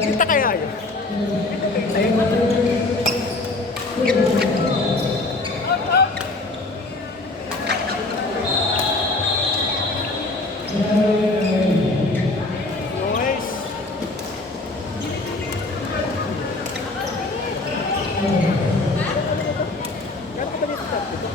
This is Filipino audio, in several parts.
Kita kaya yun? Noise. Gano'n ba dito sa dito?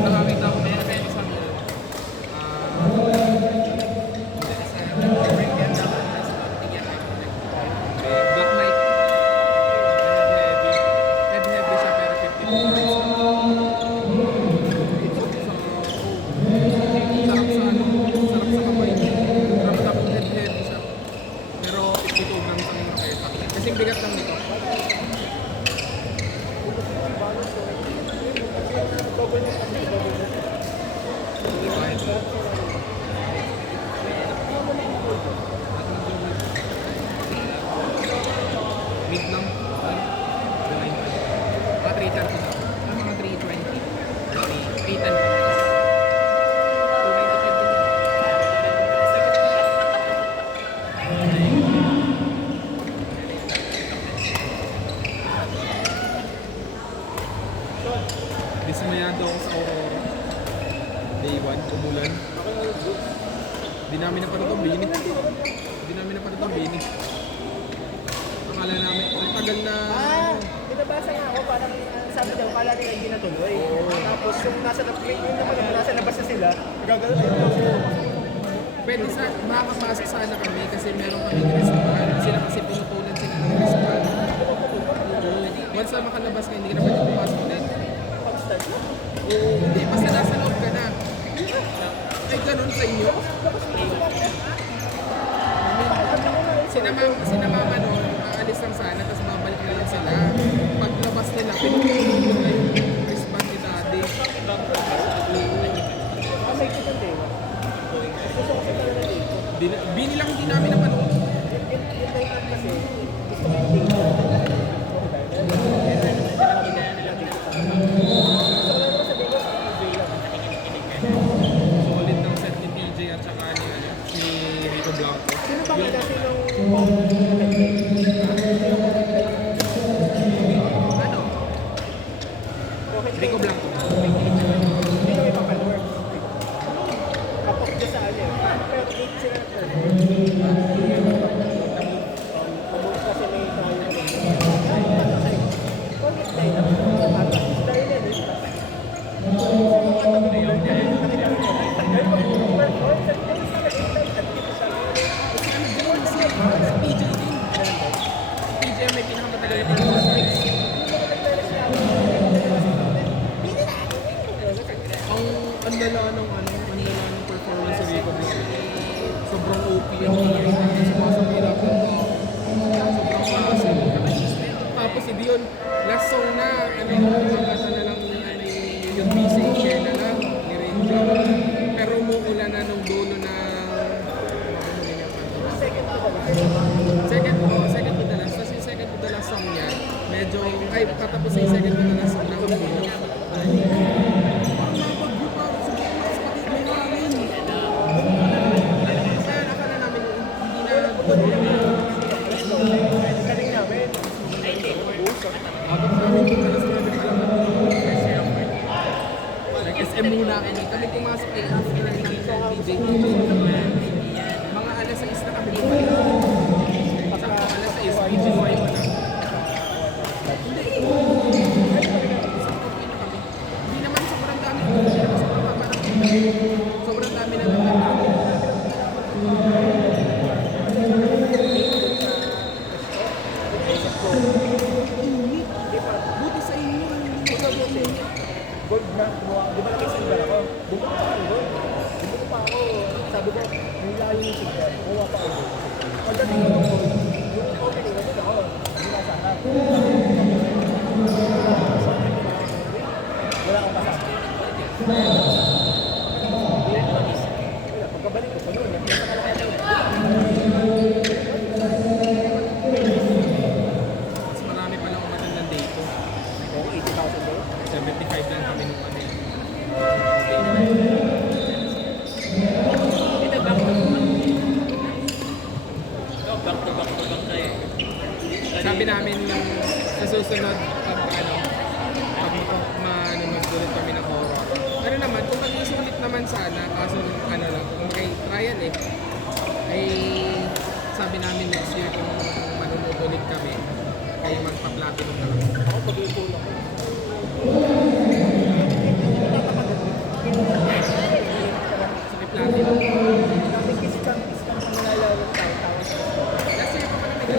Nakakita ko na yan sa mga Black Knight. Heavy siya pero 50 sarap sa kamay. Ramdam ko heavy siya. Pero 52 grams ang nakita. Kasi bigat lang nito. Mid lang. Mga 330 na. Mga 320. 310 pa. Dismayado ako sa Aurora. Day 1, umulan. Di namin napatatong bini. Akala namin, ang tagal na... Pinabasa nga ako, parang sabi daw, kala nila hindi natuloy. Tapos yung nasa labas na sila, gagawin daw sila. Pwede sa, makakapasok sana kami kasi meron kami restaurant. Sila kasi pinupunan sila ng restaurant. Once na makalabas ka, hindi ka na pwede pumasok ulit. Pag-start na? Hindi, basta nasa loob ka na. Ay, ganun sa inyo? Sinamama noon, aalis lang sana, tapos babalik na lang sila. Paglabas nila, pinupunan nila yung wristband ni Daddy. May kitang dewa. Gusto ko sa talaga dito. Bini lang hindi namin napanood. Yung line-up kasi, gusto ko yung dito. Solid ng set ni PJ at saka ni Rico Blanco. Sino ba nga dati nung... Ano? Rico Blanco. Hindi kami papalwork. Kapok siya sa alin. Pero 8 sila pamove kasi may tayo. Bakit tayo na? At tayo na din. PJ may pinakamatagal na ang lala ng performance sa Rico Blanco. Sobrang OP yung sumasapilap ng sobrang klase. Tapos si Dion, last song na, kakasa na lang yung busy share na lang, ni Ranger. Pero umuula na nung dulo ng second to the last. Tapos yung second to the last song niya, medyo, patapos na yung second to the last song na umulo. SM muna kami pumasok after ng DJ. Mga alas 6 Una buti. Gold na, di ba namin silver ako? Bumili pa ako gold. Bumili pa ako. Sabi ko, may layo yung silver. Buwa pa ako gold. Pagdating ko ng gold, yung opening na ako, hindi nasa harap. Wala akong kasama. Wala, pagkabalik ko pa noon, nasa kalaki ako. Mas marami pa lang umatang ng date. Oo, 80,000 doon. 75 lang kami nung ano eh. Ito, back to back kayo. Sabi namin nung sa susunod pag ano, pag magdulit kami ng horror. Ano naman, kung mag-isulit naman sana, kaso ano lang, kung may trial eh, ay sabi namin next year kung manunod ulit kami, kaya magpa-platinum na lang. Ako pag-iipon ako. So may platinum. Namin kiskan sa nilalaro ng tao-tao. Last year pa pa namin.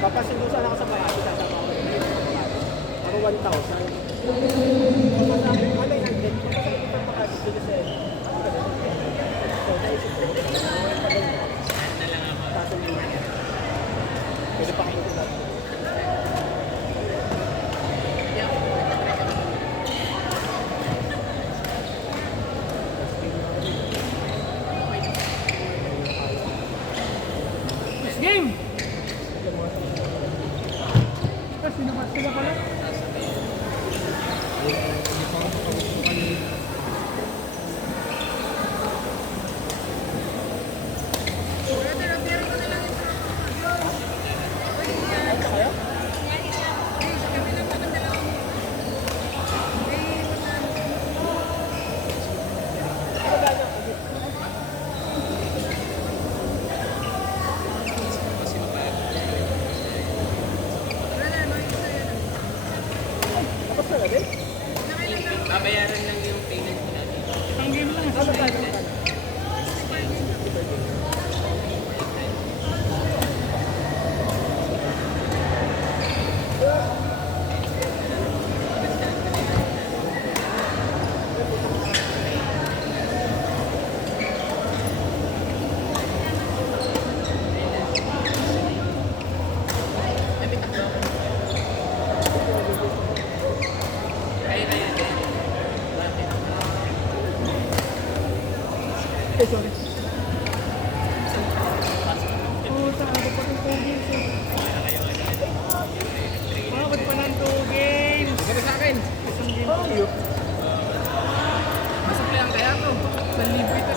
Papasundusan ako sa Makati, sasama ako. Ako 1,000. Papasabi, ano yung 100? Papasabi ko sa Makati, dito sa So, naisip ko, sasundusan. Pwede pa ako tulad. Game! Hindi pa ako makawagpukan eh. Tapos na din? Babayaran lang yung payment ko natin. Ano tayo? Sorry. Ito sa akin. Ayun. Masuklihan kaya to. 1,000 ito.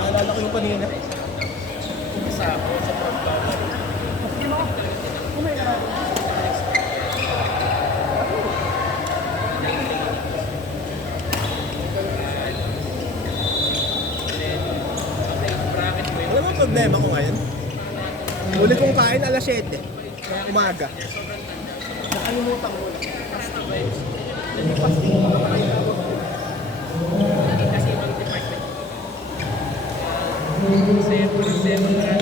Naalala ko yung kanina. Isa ako sa pagbabayaran. Bracket mo yun. Alam mo ang problema ko ngayon? Huli kong kain alas 7. Umaga. Nakalimutan ko. Basta ba yun? Nalipas din ko na kain ako. Kasi ibang department. Seven run.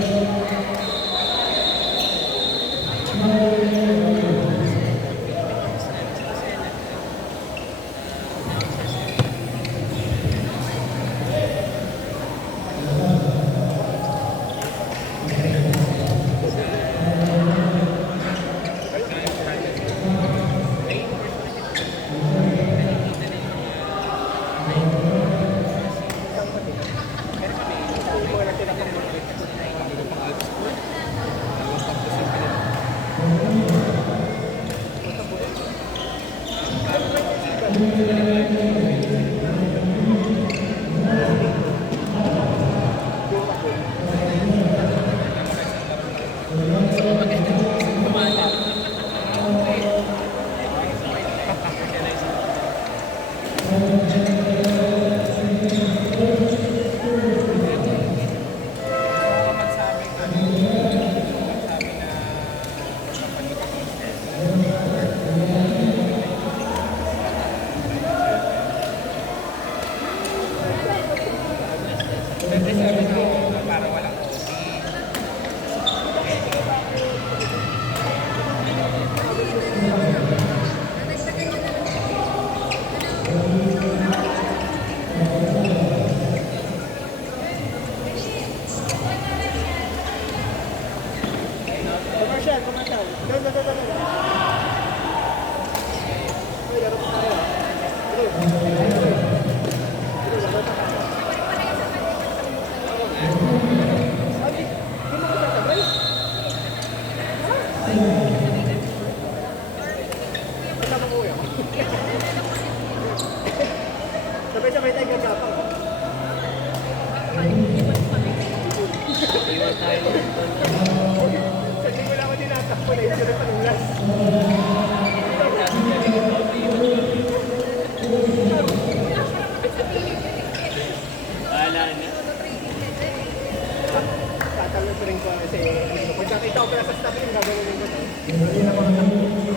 Siyempre sabi ko, para walang OP. Commercial, commercial. Doon, doon, doon, doon. Uy, laro pa tayo. Tuloy. Tuloy, laro pa tayo. Ay, di mo ko sasabay? Ha? Kasama ko yan. Sabay-sabay tayo gagapang. Iwan tayo. Kasi wala ko tinatakbo na yung sila ng last. Wala na. Tatalon ko rin ko kasi pag nakita ko pala sa stop yung gagawin ko to. Hindi na mga kami natin yan.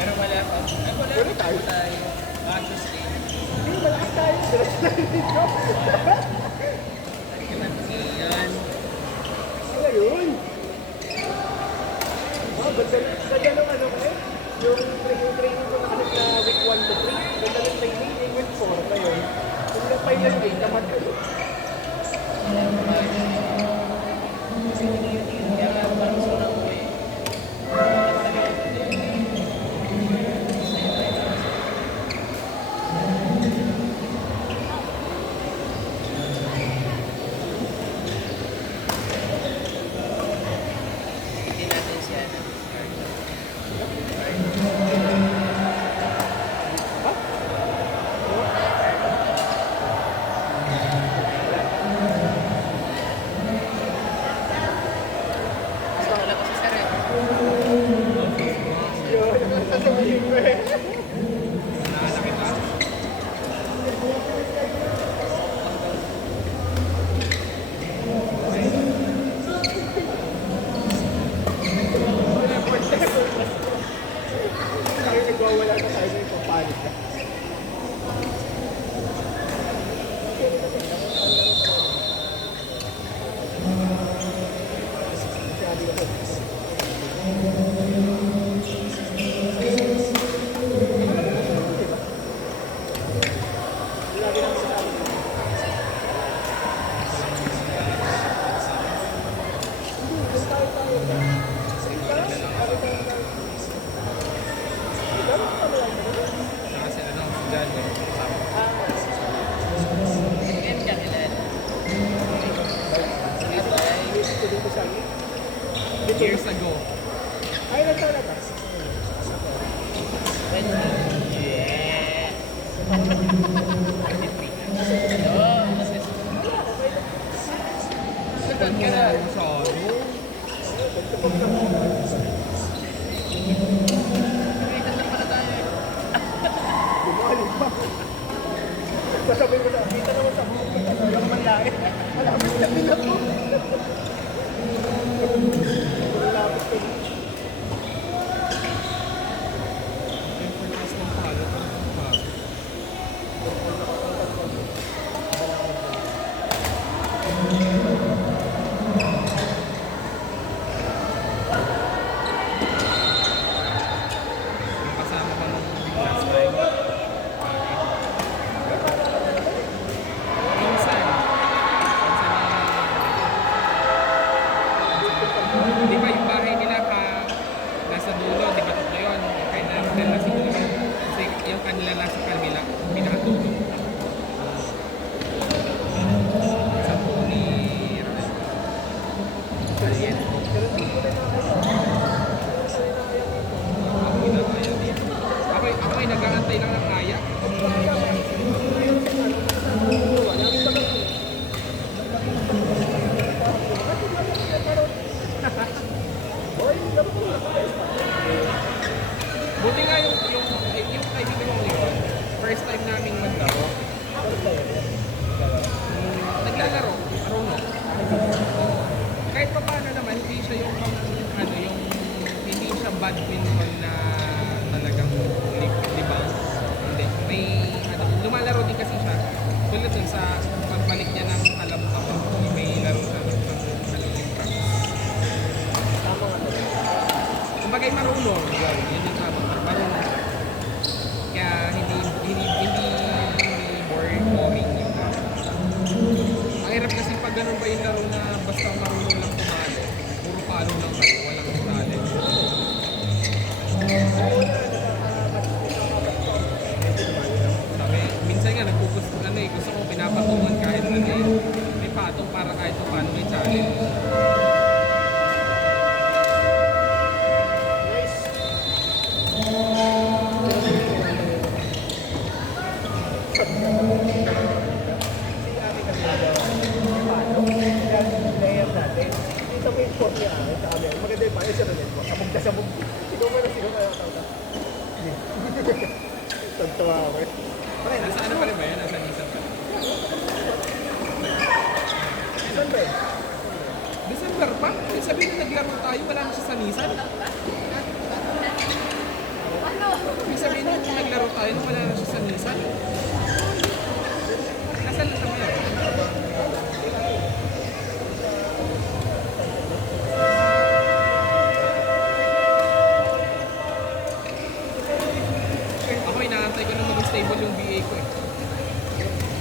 Pero wala pa. Ay, wala Pero pa tayo. tayo. Anxious din. Hindi, malakas tayo. Diretso na dito. Yan. Ano yun? Ganda nung ano ko eh. Yung training ko nakalit na week 1 to 3. Ganda nung training. Yung week 4 ngayon. Yung nag-final week naman ko. Kaya nga, parang sunang ko eh. Hindi natin siya na. Gusto ko lang kasi sir eh. Yun, ang sasabihin ko eh. Tayo nagwawala na tayo ng papalit ka. Masyado na to. Lagi naman sa akin. Kasi ano, si John eh. Ngayon ka kilala. Dito dito sa akin. Dito. Years ago. Ay, nagtawa na ta. Yes. Sagad ka na. Masyado. Nakita na pala tayo eh. Bumalik pa. Sasabihin ko sa kita naman sa mga kita. Walang manlain. Malapit na din ako. Malapit ko. Yung first ng palo. Kasama ko nung last time. Minsan. Di ba yung bahay nila nasa dulo, di ba tatlo yun? Kaya na na siguro. Kasi yung kanila nasa kanila, pinakatulog. Sa Pony, Ariel. Ako ginagaya din. Ako ay nag-aantay lang ng kaya. Buti nga yung kaibigan ko ngayon, first time namin maglaro. Naglalaro, marunong. Kahit pa paano naman, hindi siya yung hindi siya badminton na talagang libang. Hindi, may lumalaro din kasi siya. Tulad dun sa pagbalik niya ng alam ako, may laro siya ng Tama nga to. kumbagay marunong, yun yung tama, marunong siya. Kaya hindi boring yung laro. Ang hirap kasi pag ganun ba yung laro na basta marunong lang kumalo, puro palo lang kayo, walang sali. Sabi, minsan nga gusto ko pinapatungan kahit may patong para kahit paano may challenge. Guys. Si Aki kasi paano? Kaya player natin. Dito ko yung shot niya Aki sa amin. Maganda yung paano siya rin ko. Sabog na sabog. Sino mo na sino kaya tawag. Tagtawa ako eh. Pre, Nasa ano pa rin ba yun? Nasa Nissan pa rin. saan ba eh? December pa? Ibig sabihin na naglaro tayo, wala na siya sa Nissan? Ibig sabihin na naglaro tayo, nung wala na siya sa Nissan? Nasaan na siya ngayon? Ako inaantay ko na mag-stable yung BA ko eh.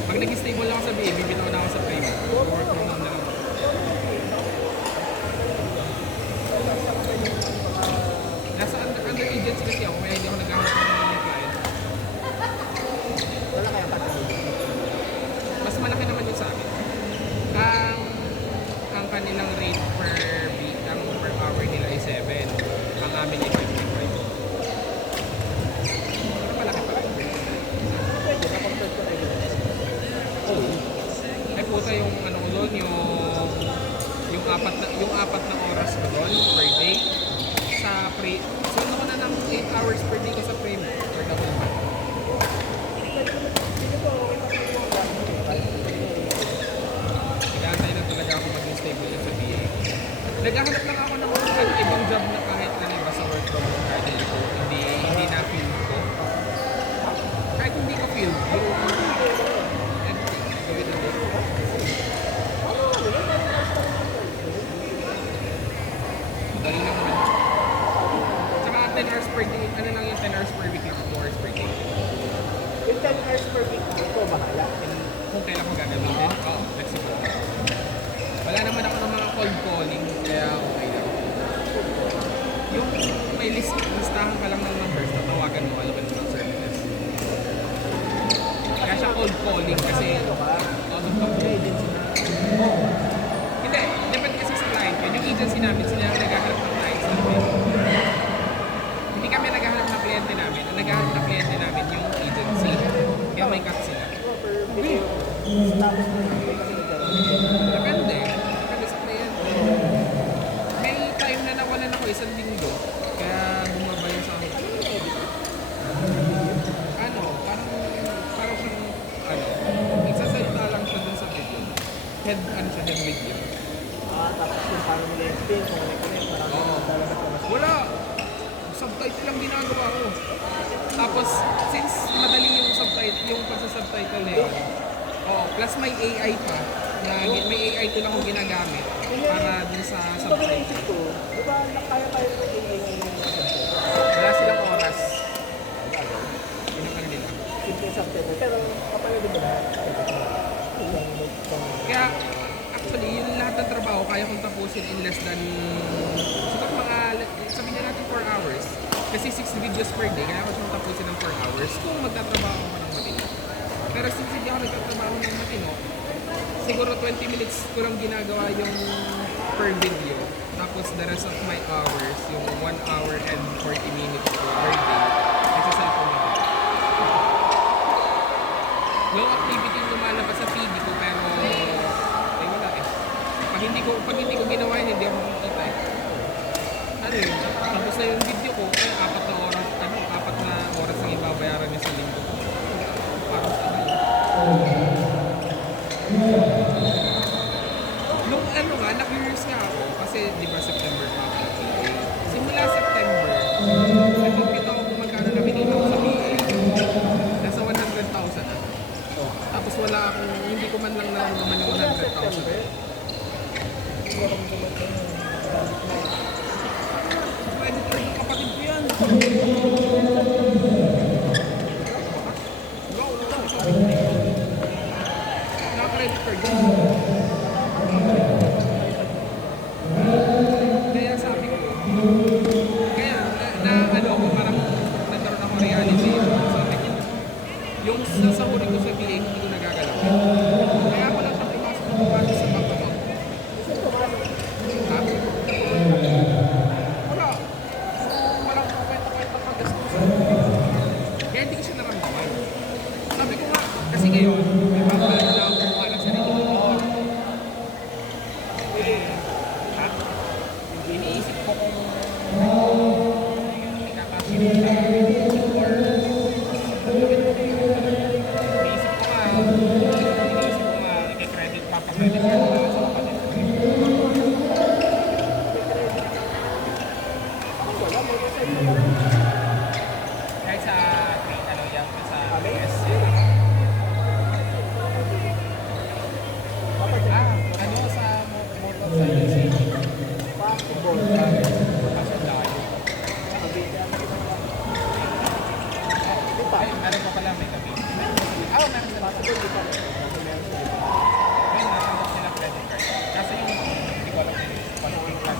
Pag nag-stable lang ako sa BA, bibitaw na ako sa private. Work from home na lang. Nasa under agency kasi ako, kaya hindi ako naghahanap ng client. Wala kaya pati. Mas malaki naman yun sa akin. Ang kanilang rate per hour nila ay 7. Ang amin ay 5.5. Pero malaki pa rin. Pwede na compare ko na yun. Ay puta yung ano ko doon, yung apat na oras ko doon per day sa pre. So ano ko na ng 8 hours per day ko sa pre for the whole month. Inaantay na talaga ako maging stable yun sa BA. Naghahanap lang ako ng ibang job na kahit na iba sa work from home kahit hindi na feel ko. Kahit hindi ko feel, yung gawin natin. Madali lang naman. Tsaka 10 hours per day, ano lang yung 10 hours per week, 2 hours per day. Yung 10 hours per week, ito bahala. Kung kailan ko gagamitin, flexible. Wala naman ako ng mga cold calling, kaya okay lang. Yung may listahan ka lang ng numbers, tatawagan mo, alam ng services. Kaya siya cold calling kasi Agency na. hindi, depende kasi sa client yun. Yung agency namin, sila ang naghahanap ng clients namin. Hindi kami naghahanap ng kliyente namin. Ang naghahanap ng kliyente namin yung agency. Kaya may cut sila. Per video. Tapos mo yung kasi nagkaroon. Depende. Depende sa kliyente. May time na nawalan ako 1 linggo. Kaya bumaba yung sa akin. Ano, parang siyang, nagsasalita lang siya dun sa video. Head video. Tapos yung paano mo na-explain, kung may connect, Oo. marami talaga sa mas. Wala. Subtitle lang ginagawa ko. Tapos, since madali yung subtitle, yung pagsasubtitle na yun, plus may AI pa, na may AI tool akong ginagamit para dun sa Ito ko subtitle. naisip ko, di ba kaya-kaya ko yung Wala silang oras. Yun ang ano nila. simple subtitle, pero kapag din ba lahat? Kaya, actually, yung lahat ng trabaho, kaya kong tapusin in less than, siguro mga, sabihin na natin 4 hours. Kasi 6 videos per day, kaya ko siyang tapusin ng 4 hours kung magtatrabaho ako ng matino. Pero since hindi ako nagtatrabaho ng matino, siguro 20 minutes ko lang ginagawa yung per video. Tapos the rest of my hours, yung 1 hour and 40 minutes per day, nasa cellphone ako. Low activity yung lumalabas sa feed ko, pero ay wala eh. Pag hindi ko ginawa yun, hindi ako makikita eh. Ano yun? Tapos na yung video ko, ay 4 na oras, Ay, meron pa pala, may kami. Meron sila. May natanggap sila credit card. Kasi yung, hindi ko alam kung yung credit card.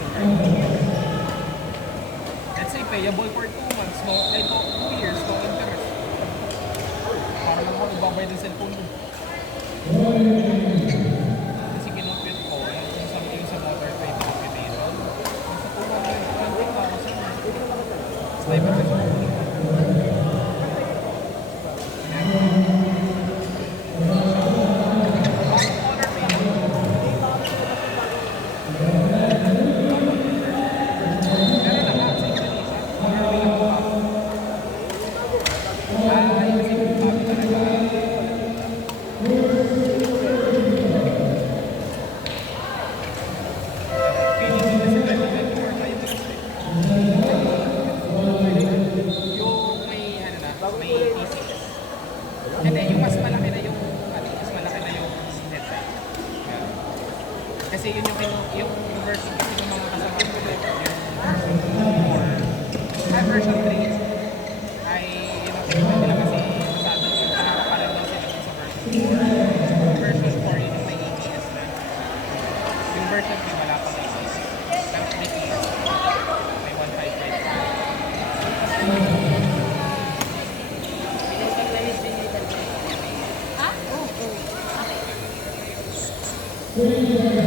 Let's say, payable for 2 months, no? Like, 2 years, no interest. Para lang ako ibabayad ng cellphone mo. Kasi kinumpute ko, yung sa motor pay computation. Yung sa 220,000. Sniper ka sa yung may ano na, may PCS. Hindi, yung mas malaki na yung mas malaki na yung headset. Yeah. Kasi yun yung version kasi ng mga kasama ko yung version 3 ay yun ang pinag nila kasi masyado yung nakakapalan daw sila dun sa version 4. Version 4 yun yung may ABS na. Yung version 3 wala pang ABS. Pero may PS. May 1.5. Ha? Oo. Kayo din na.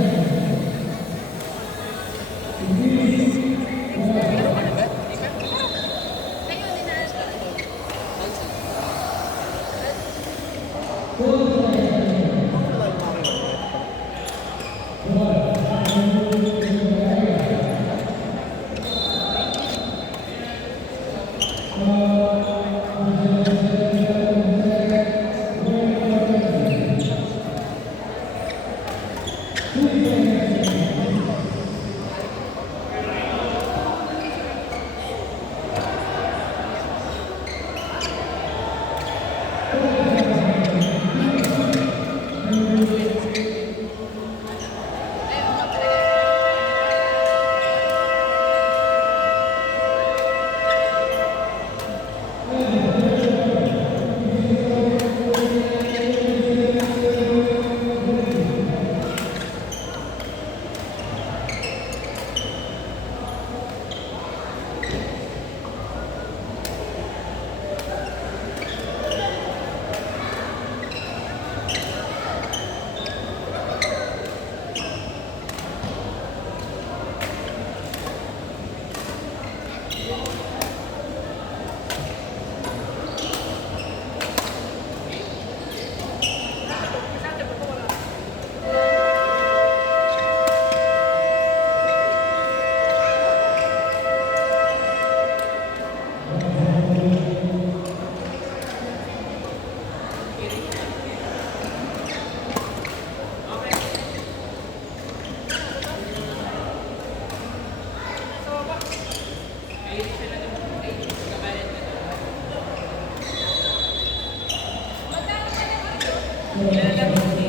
Ilan lang